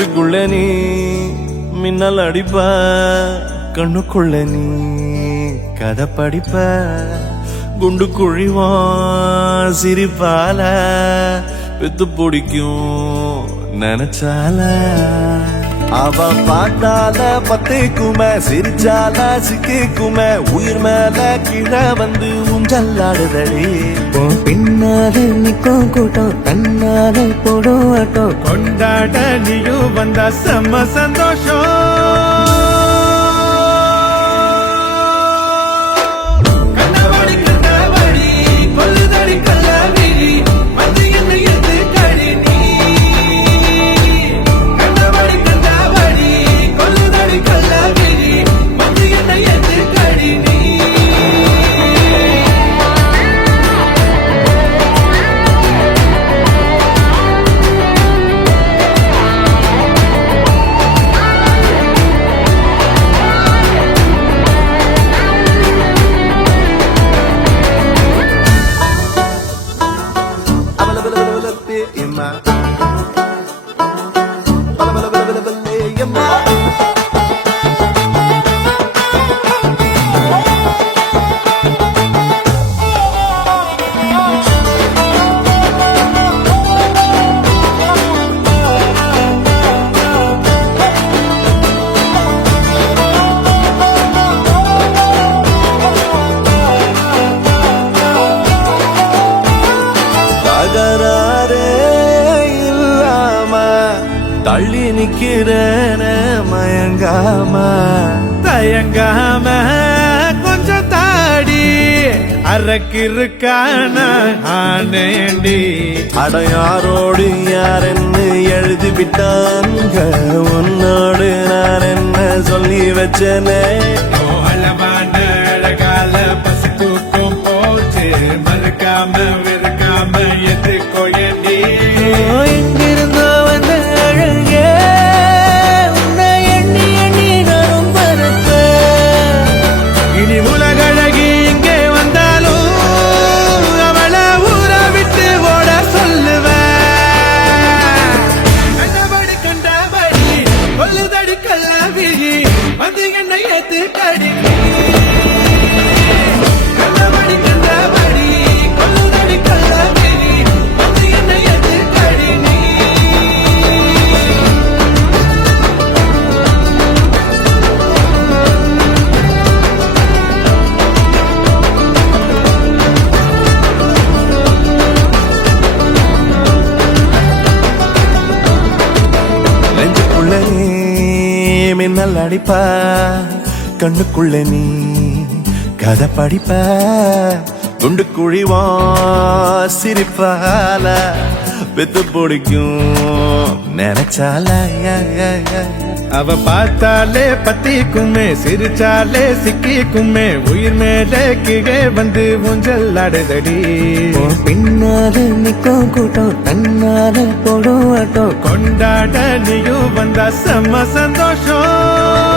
நெஞ்சுக்குள்ள நீ மின்னல் அடிப்ப, கண்ணுக்குள்ள நீ கதை படிப்ப, குண்டு குழிவான் சிரிப்பால வித்து பிடிக்கும் நினைச்சால. அவ பார்த்தால பத்திக்குமே, சிரிச்சால சிக்கிக்குமே, உயிர் மேல கீழே வந்து ஊஞ்சல்லாடுதடி. பின்னால நிக்கும் கூட்டம் தன்னால போடும் ஆட்டம், கொண்டாட நீயும் வந்தா செம்ம சந்தோஷம். தள்ளி நிக்கிறேன மயங்காம தயங்காம கொஞ்சம் தாடி அரக்கிருக்கான ஆனேண்டி. அடையாரோடு யாரென்னு எழுதி விட்டாங்க, உன்னோடு நான் என்ன சொல்லி வச்சனே. அளவான அழகால பசி தூக்கம் போச்சு, மறுக்காம வெறுக்காம எதுக்கோ ஏண்டி. எங்கிருந்தோ வந்த அழகே உன்னை எண்ணி எண்ணி நானும் பரப்பேன். இனி உலகழகி இங்கே வந்தாலும் அவளை ஊற விட்டு ஓட சொல்லுவேன். கண்டபடி கண்டபடி கொல்லுதடி கல்லாவிழி வந்து என்னை ஏத்து கடி. கண்டபடி கண்டபடி கொல்லுதடி கல்லாவிழி வந்து என்னை ஏத்து கடி. நெஞ்சுக்குள்ள நீ மின்னல் அடிப்ப, கண்ணுக்குள்ள நீ கதை படிப்ப, குண்டு குழிவா சிரிப்பால வித்து பிடிக்கும் நினைச்சால. அவ பார்த்தாலே பத்திக்குமே, சிரிச்சாலே சிக்கிக்குமே, உயிர் மேல கீழே வந்து ஊஞ்சல்லாடுதடி. பின்னால நிக்கும் கூட்டம் தன்னால போடும் ஆட்டம், கொண்டாட நீயும் வந்தா செம்ம சந்தோஷம்.